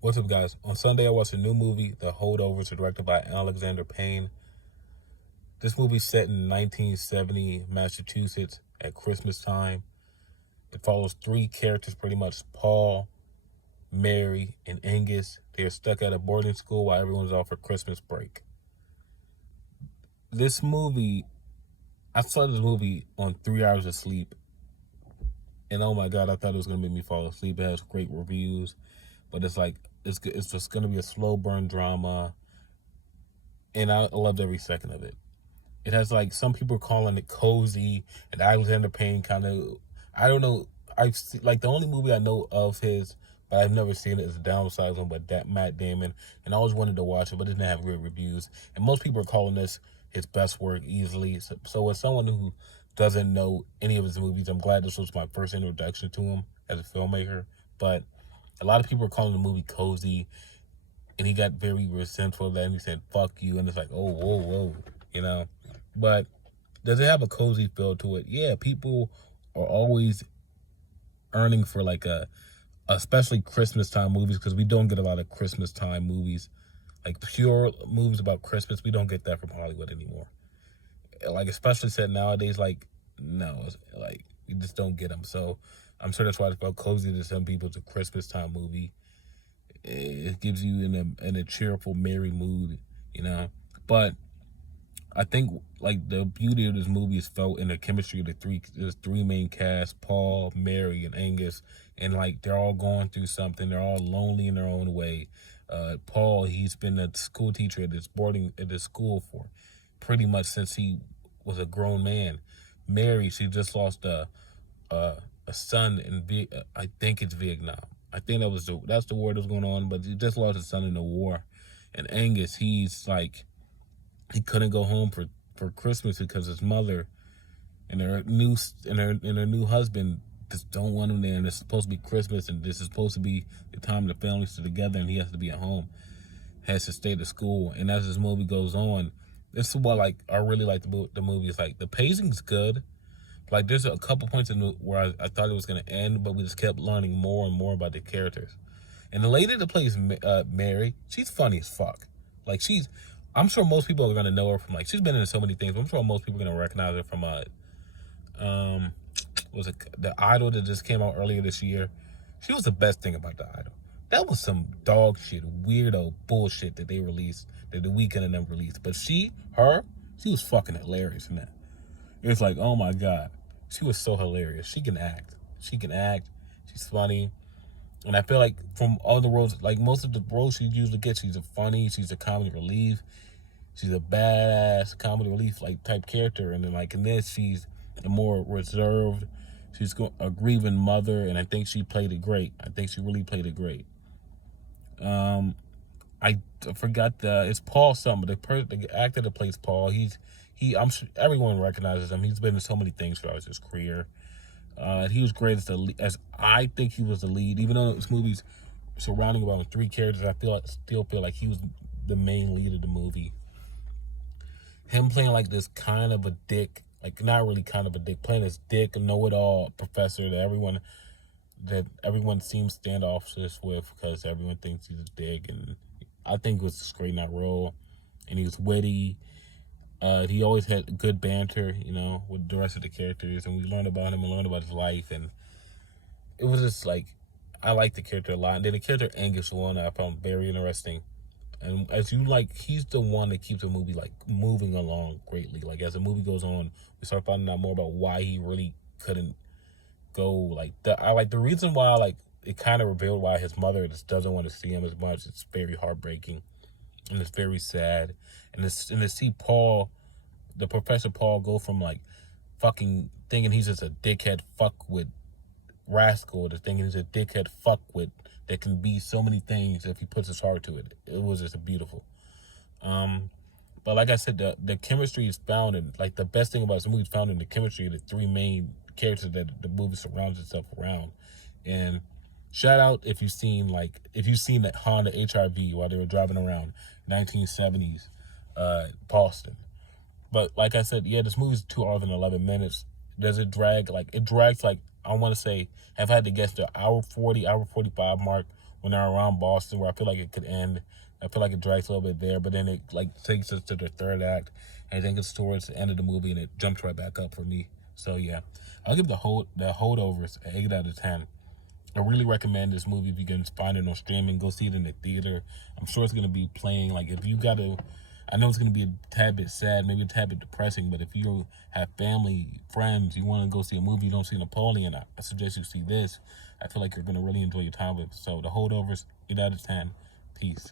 What's up, guys? On Sunday, I watched a new movie, The Holdovers, directed by Alexander Payne. This movie's set in 1970 Massachusetts at Christmas time. It follows three characters pretty much: Paul, Mary, and Angus. They are stuck at a boarding school while everyone's off for Christmas break. This movie, I saw this movie on 3 hours of sleep. And oh my God, I thought it was going to make me fall asleep. It has great reviews. But it's just going to be a slow burn drama. And I loved every second of it. It has like some people are calling it cozy, and Alexander Payne kind of, I don't know. Like the only movie I know of his, but I've never seen it, is a Downsized one, but that Matt Damon, and I always wanted to watch it, but it didn't have great reviews. And most people are calling this his best work easily. So as someone who doesn't know any of his movies, I'm glad this was my first introduction to him as a filmmaker. But a lot of people are calling the movie cozy, and he got very resentful of that, and he said "fuck you," and it's like, oh, whoa, whoa, you know. But does it have a cozy feel to it? Yeah, people are always earning for like especially Christmas time movies, because we don't get a lot of Christmas time movies, like pure movies about Christmas. We don't get that from Hollywood anymore. Like especially said nowadays, like no, like you just don't get them. So I'm sure that's why it felt cozy to some people. It's a Christmas time movie. It gives you in a cheerful, merry mood, you know. But I think like the beauty of this movie is felt in the chemistry of the three main cast: Paul, Mary, and Angus. And like they're all going through something. They're all lonely in their own way. Paul, he's been a school teacher at this school for pretty much since he was a grown man. Mary, she just lost a son in I think it's Vietnam. I think that's the war that was going on, but he just lost his son in the war. And Angus, he's like, he couldn't go home for Christmas because his mother and her new husband just don't want him there, and it's supposed to be Christmas, and this is supposed to be the time the families are together, and he has to be at home, has to stay at school. And as this movie goes on, this is what like I really like the movie. Is like the pacing's good. Like there's a couple points where I thought it was gonna end, but we just kept learning more and more about the characters. And the lady that plays Mary, she's funny as fuck. Like I'm sure most people are gonna know her from, like, she's been in so many things. But I'm sure most people are gonna recognize her from was it the Idol that just came out earlier this year? She was the best thing about the Idol. That was some dog shit, weirdo bullshit that they released, that the Weeknd and them released. But she was fucking hilarious in that. It was like, oh my God, she was so hilarious. She can act. She can act. She's funny. And I feel like from all the roles, like most of the roles she usually gets, she's a comedy relief. She's a badass comedy relief like type character. And then like in this, she's a more reserved. She's a grieving mother, and I think she played it great. I think she really played it great. I forgot it's Paul something. The actor that plays Paul, I'm sure everyone recognizes him. He's been in so many things throughout his career. He was great as I think he was the lead, even though this movie's surrounding about three characters. Still feel like he was the main lead of the movie. Him playing like this kind of a dick, like not really kind of a dick, playing this dick, know-it-all professor that everyone seems standoffish with because everyone thinks he's a dick, and I think it was just great in that role. And he was witty. He always had good banter, you know, with the rest of the characters, and we learned about him and learned about his life, and it was just like, I liked the character a lot. And then the character Angus one I found very interesting. And as you like, he's the one that keeps the movie like moving along greatly. Like as the movie goes on, we start finding out more about why he really couldn't go. Like the reason why, like, it kind of revealed why his mother just doesn't want to see him as much. It's very heartbreaking, and it's very sad. And to see Paul, the Professor Paul, go from like fucking thinking he's just a dickhead fuck with rascal to thinking he's a dickhead fuck with that can be so many things if he puts his heart to it. It was just beautiful. But like I said, the chemistry is found in, like, the best thing about this movie is found in the chemistry of the three main characters that the movie surrounds itself around. And shout out if you've seen that Honda HRV while they were driving around 1970s Boston. But like I said, yeah, this movie's 2 hours and 11 minutes. Does it drag? Like, it drags, like, I want to say, I've had to guess the hour 40, hour 45 mark, when they're around Boston, where I feel like it could end. I feel like it drags a little bit there, but then it like takes us to the third act. And I think it's towards the end of the movie, and it jumps right back up for me. So yeah, I'll give the holdovers an 8 out of 10. I really recommend this movie if you can find it on streaming. Go see it in the theater. I'm sure it's gonna be playing. Like if you gotta, I know it's gonna be a tad bit sad, maybe a tad bit depressing. But if you have family, friends, you want to go see a movie, you don't see Napoleon, I suggest you see this. I feel like you're gonna really enjoy your time with it. So the holdovers, 8 out of 10. Peace.